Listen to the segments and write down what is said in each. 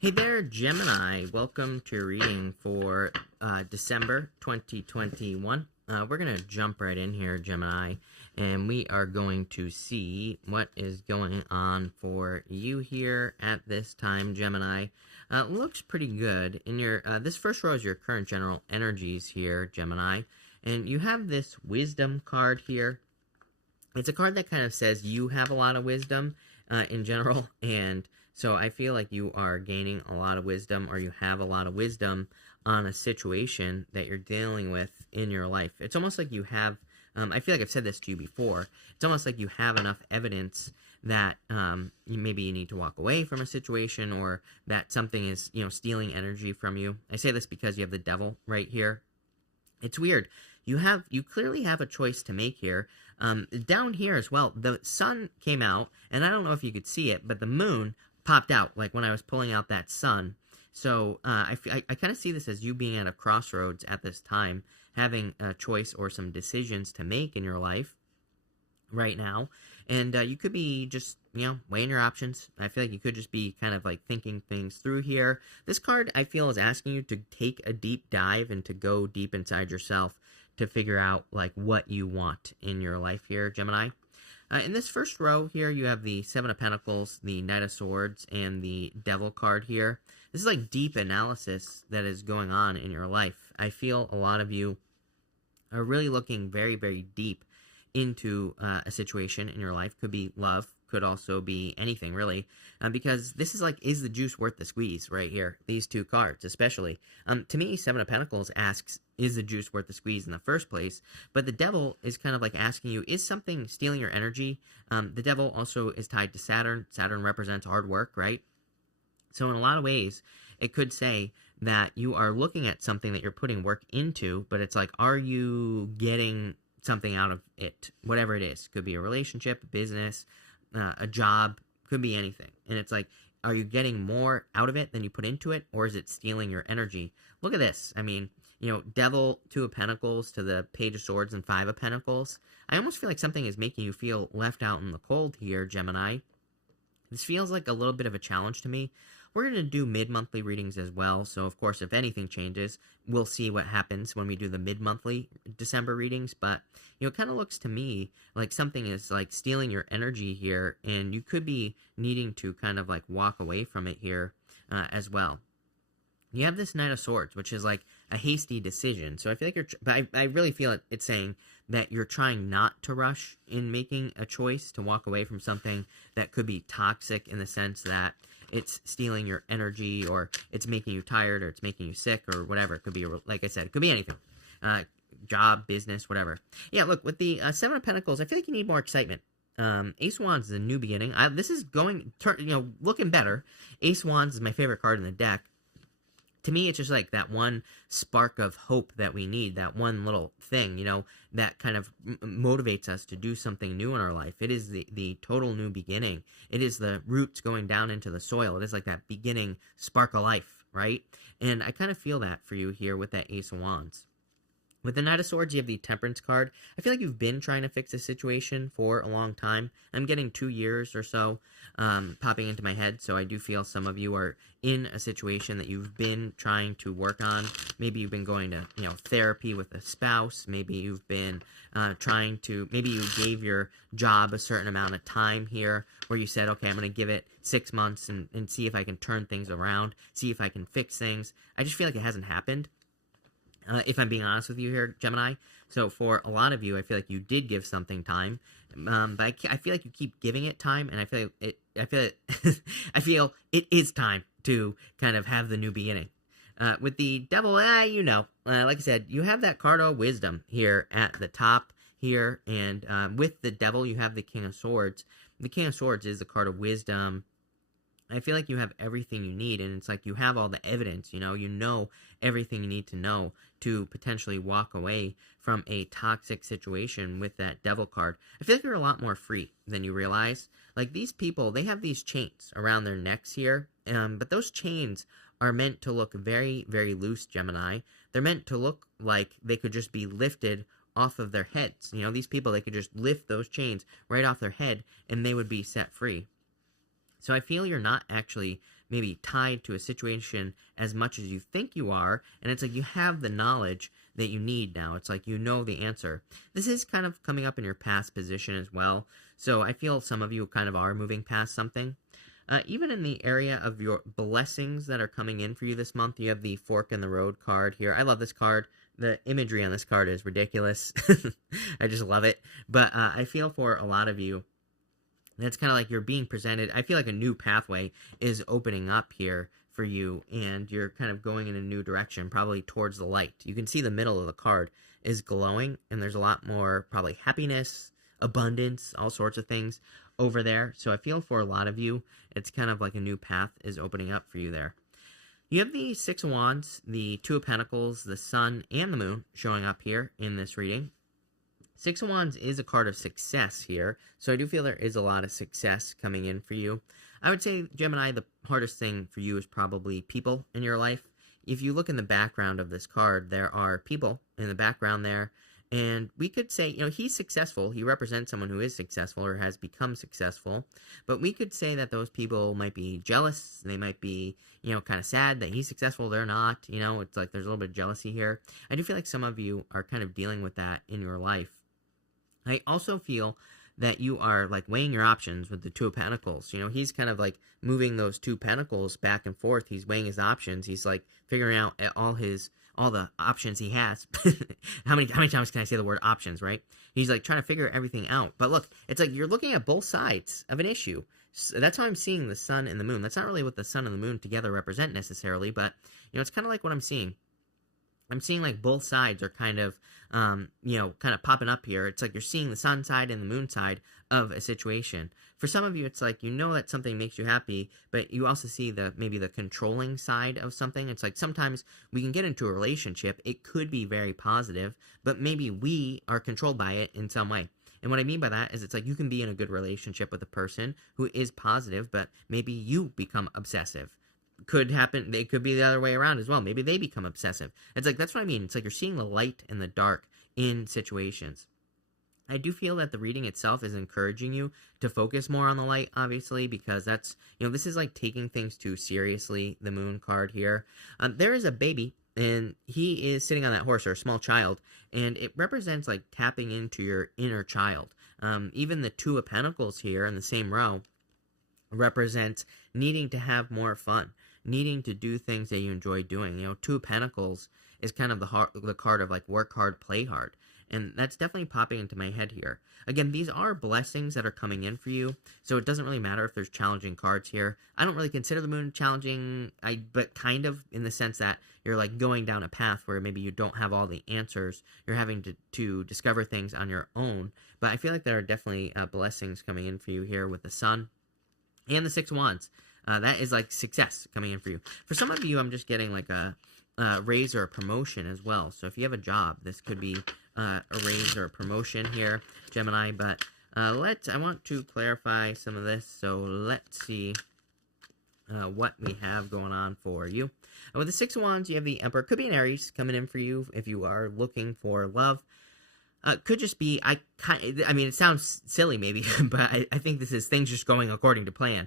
Hey there, Gemini. Welcome to your reading for December 2021. We're going to jump right in here, Gemini, and we are going to see what is going on for you here at this time, Gemini. Looks pretty good. In your this first row is your current general energies here, Gemini, and you have this wisdom card here. It's a card that kind of says you have a lot of wisdom in general, and so I feel like you are gaining a lot of wisdom, or you have a lot of wisdom on a situation that you're dealing with in your life. It's almost like you have, I feel like I've said this to you before, it's almost like you have enough evidence that maybe you need to walk away from a situation, or that something is, stealing energy from you. I say this because you have the devil right here. It's weird. You clearly have a choice to make here. Down here as well, the sun came out, and I don't know if you could see it, but the moon popped out, like when I was pulling out that sun. So I kind of see this as you being at a crossroads at this time, having a choice or some decisions to make in your life right now. And you could be just, weighing your options. I feel like you could just be kind of like thinking things through here. This card, I feel, is asking you to take a deep dive and to go deep inside yourself to figure out like what you want in your life here, Gemini. In this first row here, you have the Seven of Pentacles, the Knight of Swords, and the Devil card here. This is like deep analysis that is going on in your life. I feel a lot of you are really looking very, very deep into a situation in your life. Could be love, could also be anything, really, because this is like, is the juice worth the squeeze right here? These two cards, especially. To me, Seven of Pentacles asks, is the juice worth the squeeze in the first place? But the devil is kind of like asking you, is something stealing your energy? The devil also is tied to Saturn. Saturn represents hard work, right? So in a lot of ways, it could say that you are looking at something that you're putting work into, but it's like, are you getting something out of it? Whatever it is. Could be a relationship, a business, a job, could be anything. And it's like, are you getting more out of it than you put into it, or is it stealing your energy? Look at this. I mean, Devil, Two of Pentacles to the Page of Swords and Five of Pentacles. I almost feel like something is making you feel left out in the cold here, Gemini. This feels like a little bit of a challenge to me. We're going to do mid-monthly readings as well, so of course, if anything changes, we'll see what happens when we do the mid-monthly December readings, but, it kind of looks to me like something is, like, stealing your energy here, and you could be needing to kind of, like, walk away from it here as well. You have this Knight of Swords, which is like a hasty decision. So I feel like but I really feel it's saying that you're trying not to rush in making a choice to walk away from something that could be toxic, in the sense that it's stealing your energy, or it's making you tired, or it's making you sick, or whatever. It could be, like I said, it could be anything. Job, business, whatever. Yeah, look, with the Seven of Pentacles, I feel like you need more excitement. Ace of Wands is a new beginning. This is looking better. Ace of Wands is my favorite card in the deck. To me, it's just like that one spark of hope that we need, that one little thing, that kind of motivates us to do something new in our life. It is the total new beginning. It is the roots going down into the soil. It is like that beginning spark of life, right? And I kind of feel that for you here with that Ace of Wands. With the Knight of Swords, you have the Temperance card. I feel like you've been trying to fix a situation for a long time. I'm getting 2 years or so popping into my head, so I do feel some of you are in a situation that you've been trying to work on. Maybe you've been going to, therapy with a spouse. Maybe you've been maybe you gave your job a certain amount of time here, where you said, okay, I'm going to give it 6 months and see if I can turn things around, see if I can fix things. I just feel like it hasn't happened. If I'm being honest with you here, Gemini. So for a lot of you, I feel like you did give something time, but I feel like you keep giving it time, and I feel it is time to kind of have the new beginning. With the Devil, like I said, you have that card of wisdom here at the top here, and with the Devil, you have the King of Swords. The King of Swords is the card of wisdom. I feel like you have everything you need, and it's like you have all the evidence, you know everything you need to know to potentially walk away from a toxic situation with that Devil card. I feel like you're a lot more free than you realize. Like, these people, they have these chains around their necks here, but those chains are meant to look very, very loose, Gemini. They're meant to look like they could just be lifted off of their heads. These people, they could just lift those chains right off their head, and they would be set free. So I feel you're not actually maybe tied to a situation as much as you think you are, and it's like you have the knowledge that you need now. It's like you know the answer. This is kind of coming up in your past position as well, so I feel some of you kind of are moving past something. Even in the area of your blessings that are coming in for you this month, you have the Fork in the Road card here. I love this card. The imagery on this card is ridiculous. I just love it. But I feel for a lot of you, that's kind of like you're being presented. I feel like a new pathway is opening up here for you, and you're kind of going in a new direction, probably towards the light. You can see the middle of the card is glowing, and there's a lot more probably happiness, abundance, all sorts of things over there. So I feel for a lot of you, it's kind of like a new path is opening up for you there. You have the Six of Wands, the Two of Pentacles, the Sun, and the Moon showing up here in this reading. Six of Wands is a card of success here, so I do feel there is a lot of success coming in for you. I would say, Gemini, the hardest thing for you is probably people in your life. If you look in the background of this card, there are people in the background there, and we could say, he's successful. He represents someone who is successful or has become successful, but we could say that those people might be jealous. They might be, kind of sad that he's successful, they're not. It's like there's a little bit of jealousy here. I do feel like some of you are kind of dealing with that in your life. I also feel that you are like weighing your options with the Two of Pentacles. He's kind of like moving those two pentacles back and forth. He's weighing his options. He's like figuring out all the options he has. How many times can I say the word options, right? He's like trying to figure everything out. But look, it's like you're looking at both sides of an issue. So that's how I'm seeing the Sun and the Moon. That's not really what the Sun and the Moon together represent necessarily, but it's kind of like what I'm seeing. I'm seeing like both sides are kind of, kind of popping up here. It's like you're seeing the sun side and the moon side of a situation. For some of you, it's like that something makes you happy, but you also see maybe the controlling side of something. It's like sometimes we can get into a relationship. It could be very positive, but maybe we are controlled by it in some way. And what I mean by that is it's like you can be in a good relationship with a person who is positive, but maybe you become obsessive. Could happen. They could be the other way around as well. Maybe they become obsessive. It's like, that's what I mean. It's like you're seeing the light and the dark in situations. I do feel that the reading itself is encouraging you to focus more on the light, obviously, because that's, this is like taking things too seriously, the Moon card here. There is a baby, and he is sitting on that horse, or a small child, and it represents like tapping into your inner child. Even the Two of Pentacles here in the same row represents needing to have more fun, needing to do things that you enjoy doing. Two of Pentacles is kind of the card of like work hard, play hard. And that's definitely popping into my head here. Again, these are blessings that are coming in for you, so it doesn't really matter if there's challenging cards here. I don't really consider the Moon challenging, but kind of in the sense that you're like going down a path where maybe you don't have all the answers. You're having to discover things on your own. But I feel like there are definitely blessings coming in for you here with the Sun and the Six of Wands. That is like success coming in for you. For some of you, I'm just getting like a raise or a promotion as well. So if you have a job, this could be a raise or a promotion here, Gemini. But I want to clarify some of this. So let's see what we have going on for you. With the Six of Wands, you have the Emperor. Could be an Aries coming in for you if you are looking for love. Could just be, it sounds silly maybe, but I think this is things just going according to plan.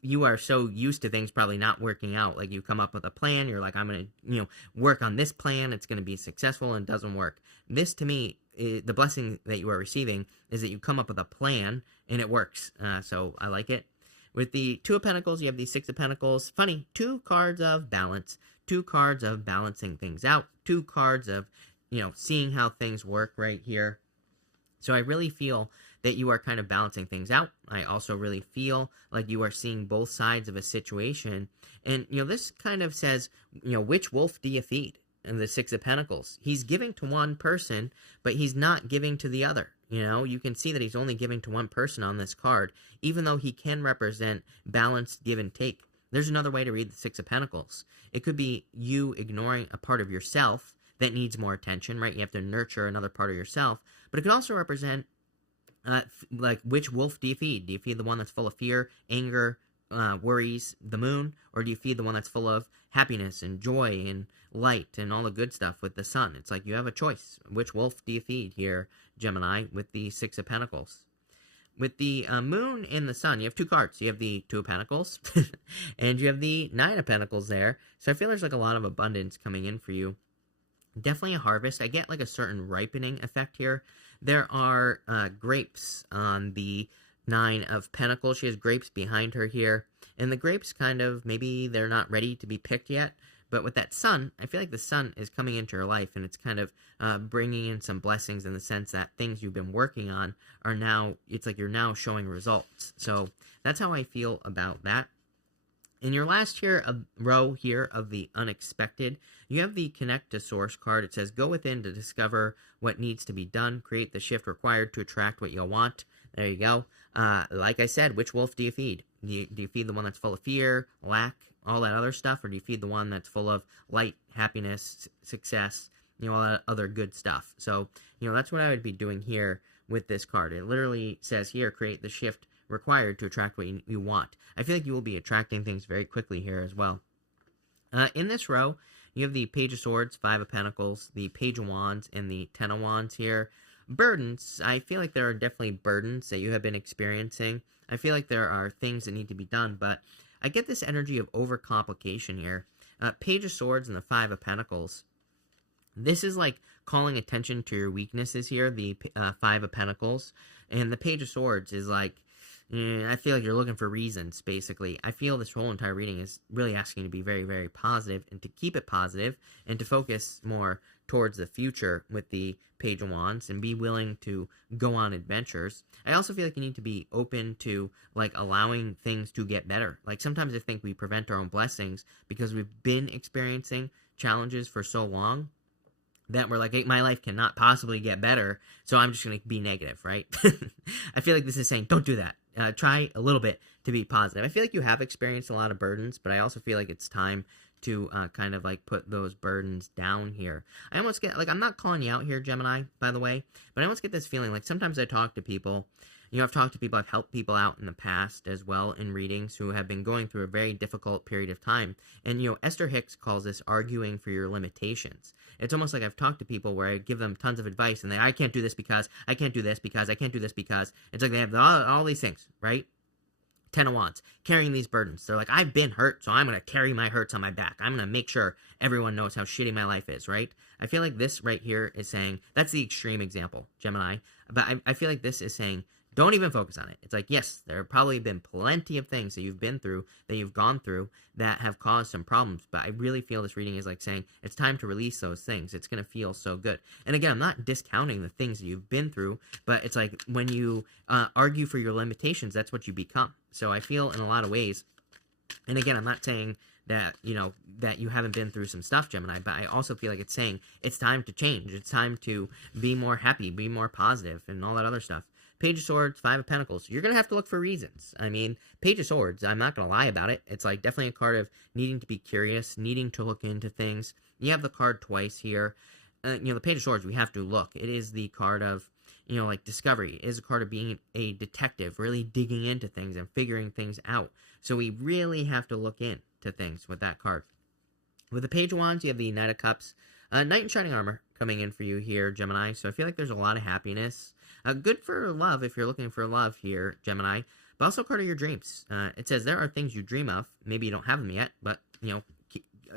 You are so used to things probably not working out. Like you come up with a plan, you're like, I'm going to, work on this plan, it's going to be successful, and it doesn't work. This to me, the blessing that you are receiving is that you come up with a plan and it works. So I like it. With the Two of Pentacles, you have the Six of Pentacles. Funny, two cards of balance, two cards of balancing things out, two cards of seeing how things work right here. So I really feel that you are kind of balancing things out. I also really feel like you are seeing both sides of a situation. And, this kind of says, which wolf do you feed? And the Six of Pentacles. He's giving to one person, but he's not giving to the other. You can see that he's only giving to one person on this card, even though he can represent balanced give and take. There's another way to read the Six of Pentacles. It could be you ignoring a part of yourself that needs more attention, right? You have to nurture another part of yourself. But it could also represent, like, which wolf do you feed? Do you feed the one that's full of fear, anger, worries, the Moon? Or do you feed the one that's full of happiness and joy and light and all the good stuff with the Sun? It's like you have a choice. Which wolf do you feed here, Gemini, with the Six of Pentacles? with the moon and the sun, you have two cards. You have the Two of Pentacles, and you have the Nine of Pentacles there. So I feel there's like a lot of abundance coming in for you. Definitely a harvest. I get like a certain ripening effect here. There are grapes on the Nine of Pentacles. She has grapes behind her here. And the grapes kind of, maybe they're not ready to be picked yet. But with that sun, I feel like the sun is coming into your life, and it's kind of bringing in some blessings in the sense that things you've been working on are now, it's like you're now showing results. So that's how I feel about that. In your last row here of the unexpected, you have the Connect to Source card. It says, go within to discover what needs to be done. Create the shift required to attract what you want. There you go. Like I said, which wolf do you feed? Do you feed the one that's full of fear, lack, all that other stuff, or do you feed the one that's full of light, happiness, success, all that other good stuff? So, that's what I would be doing here with this card. It literally says here, create the shift required to attract what you want. I feel like you will be attracting things very quickly here as well. In this row, you have the Page of Swords, Five of Pentacles, the Page of Wands, and the Ten of Wands here. Burdens, I feel like there are definitely burdens that you have been experiencing. I feel like there are things that need to be done, but I get this energy of overcomplication here. Page of Swords and the Five of Pentacles. This is like calling attention to your weaknesses here, the Five of Pentacles. And the Page of Swords is like, I feel like you're looking for reasons, basically. I feel this whole entire reading is really asking you to be very, very positive and to keep it positive and to focus more towards the future with the Page of Wands and be willing to go on adventures. I also feel like you need to be open to, like, allowing things to get better. Like, sometimes I think we prevent our own blessings because we've been experiencing challenges for so long that we're like, hey, my life cannot possibly get better, so I'm just going to be negative, right? I feel like this is saying, don't do that. Try a little bit to be positive. I feel like you have experienced a lot of burdens, but I also feel like it's time to kind of like put those burdens down here. I almost get, like, I'm not calling you out here, Gemini, by the way, but I almost get this feeling, like, sometimes I talk to people, I've talked to people, I've helped people out in the past as well in readings who have been going through a very difficult period of time. And, Esther Hicks calls this arguing for your limitations. It's almost like I've talked to people where I give them tons of advice and I can't do this because, I can't do this because, I can't do this because. It's like they have all these things, right? Ten of Wands, carrying these burdens. They're like, I've been hurt, so I'm going to carry my hurts on my back. I'm going to make sure everyone knows how shitty my life is, right? I feel like this right here is saying, that's the extreme example, Gemini. But I feel like this is saying, don't even focus on it. It's like, yes, there have probably been plenty of things that you've been through, that you've gone through, that have caused some problems. But I really feel this reading is like saying, it's time to release those things. It's going to feel so good. And again, I'm not discounting the things that you've been through, but it's like when you argue for your limitations, that's what you become. So I feel in a lot of ways, and again, I'm not saying that, that you haven't been through some stuff, Gemini, but I also feel like it's saying it's time to change. It's time to be more happy, be more positive, and all that other stuff. Page of Swords, Five of Pentacles. You're going to have to look for reasons. I mean, Page of Swords, I'm not going to lie about it. It's like definitely a card of needing to be curious, needing to look into things. You have the card twice here. The Page of Swords, we have to look. It is the card of, like discovery. It is a card of being a detective, really digging into things and figuring things out. So we really have to look into things with that card. With the Page of Wands, you have the Knight of Cups. Knight in Shining Armor coming in for you here, Gemini. So I feel like there's a lot of happiness. Good for love if you're looking for love here, Gemini. But also card of your dreams. It says there are things you dream of. Maybe you don't have them yet, but,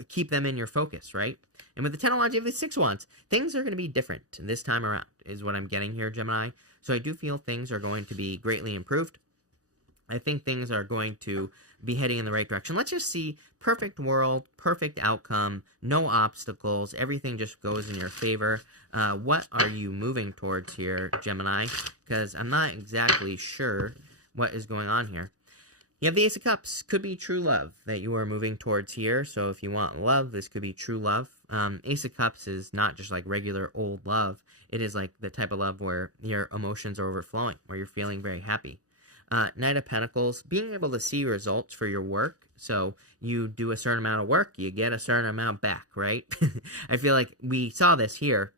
keep them in your focus, right? And with the Ten of Wands, you have the Six of Wands. Things are going to be different this time around, is what I'm getting here, Gemini. So I do feel things are going to be greatly improved. I think things are going to be heading in the right direction. Let's just see perfect world, perfect outcome, no obstacles, everything just goes in your favor. What are you moving towards here, Gemini? Because I'm not exactly sure what is going on here. You have the Ace of Cups. Could be true love that you are moving towards here. So if you want love, this could be true love. Ace of Cups is not just like regular old love. It is like the type of love where your emotions are overflowing, where you're feeling very happy. Knight of Pentacles, being able to see results for your work. So you do a certain amount of work, you get a certain amount back, right? I feel like we saw this here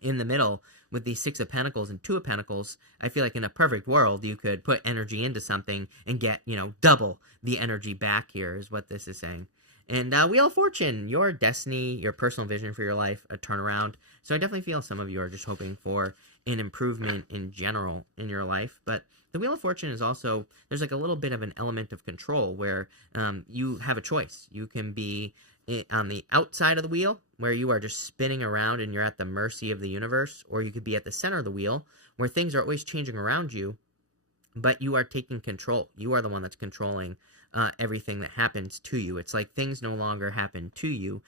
in the middle with the Six of Pentacles and Two of Pentacles, I feel like in a perfect world, you could put energy into something and get, double the energy back here is what this is saying. And Wheel of Fortune, your destiny, your personal vision for your life, a turnaround. So I definitely feel some of you are just hoping for an improvement in general in your life. But the Wheel of Fortune is also, there's like a little bit of an element of control where you have a choice. You can be on the outside of the wheel where you are just spinning around and you're at the mercy of the universe, or you could be at the center of the wheel where things are always changing around you, but you are taking control. You are the one that's controlling everything that happens to you. It's like things no longer happen to you,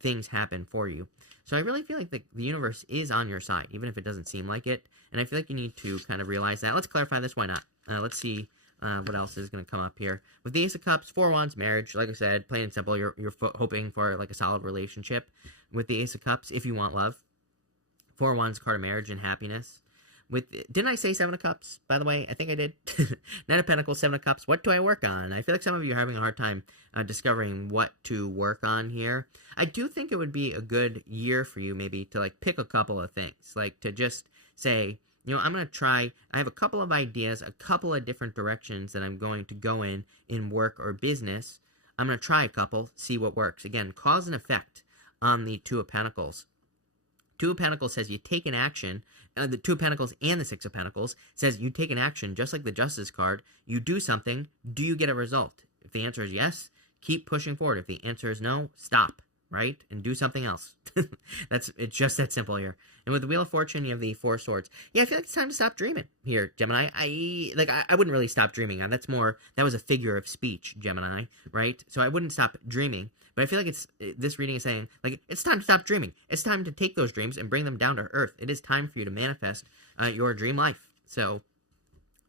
things happen for you. So I really feel like the universe is on your side, even if it doesn't seem like it. And I feel like you need to kind of realize that. Let's clarify this. Why not? Let's see what else is going to come up here. With the Ace of Cups, Four of Wands, marriage. Like I said, plain and simple, you're hoping for like a solid relationship with the Ace of Cups if you want love. Four of Wands, card of marriage and happiness. Didn't I say Seven of Cups, by the way? I think I did. Knight of Pentacles, Seven of Cups. What do I work on? I feel like some of you are having a hard time discovering what to work on here. I do think it would be a good year for you maybe to like pick a couple of things. Like to just say, I'm going to try, I have a couple of ideas, a couple of different directions that I'm going to go in work or business. I'm going to try a couple, see what works. Again, cause and effect on the Two of Pentacles. Two of Pentacles says you take an action. The Two of Pentacles and the Six of Pentacles says you take an action, just like the Justice card. You do something. Do you get a result? If the answer is yes, keep pushing forward. If the answer is no, stop, right? And do something else. It's just that simple here. And with the Wheel of Fortune, you have the Four of Swords. Yeah, I feel like it's time to stop dreaming here, Gemini. I wouldn't really stop dreaming. That was a figure of speech, Gemini, right? So I wouldn't stop dreaming. But I feel like this reading is saying, like, it's time to stop dreaming. It's time to take those dreams and bring them down to earth. It is time for you to manifest your dream life. So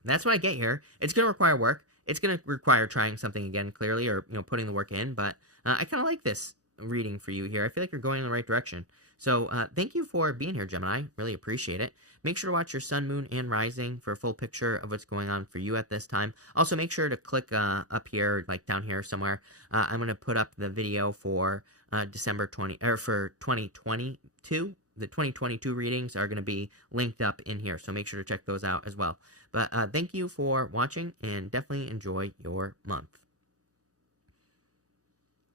that's what I get here. It's going to require work. It's going to require trying something again, clearly, or putting the work in. But I kind of like this reading for you here. I feel like you're going in the right direction. So thank you for being here, Gemini. Really appreciate it. Make sure to watch your sun, moon, and rising for a full picture of what's going on for you at this time. Also, make sure to click up here, like down here somewhere. I'm going to put up the video for December 2022. The 2022 readings are going to be linked up in here, so make sure to check those out as well. But thank you for watching, and definitely enjoy your month.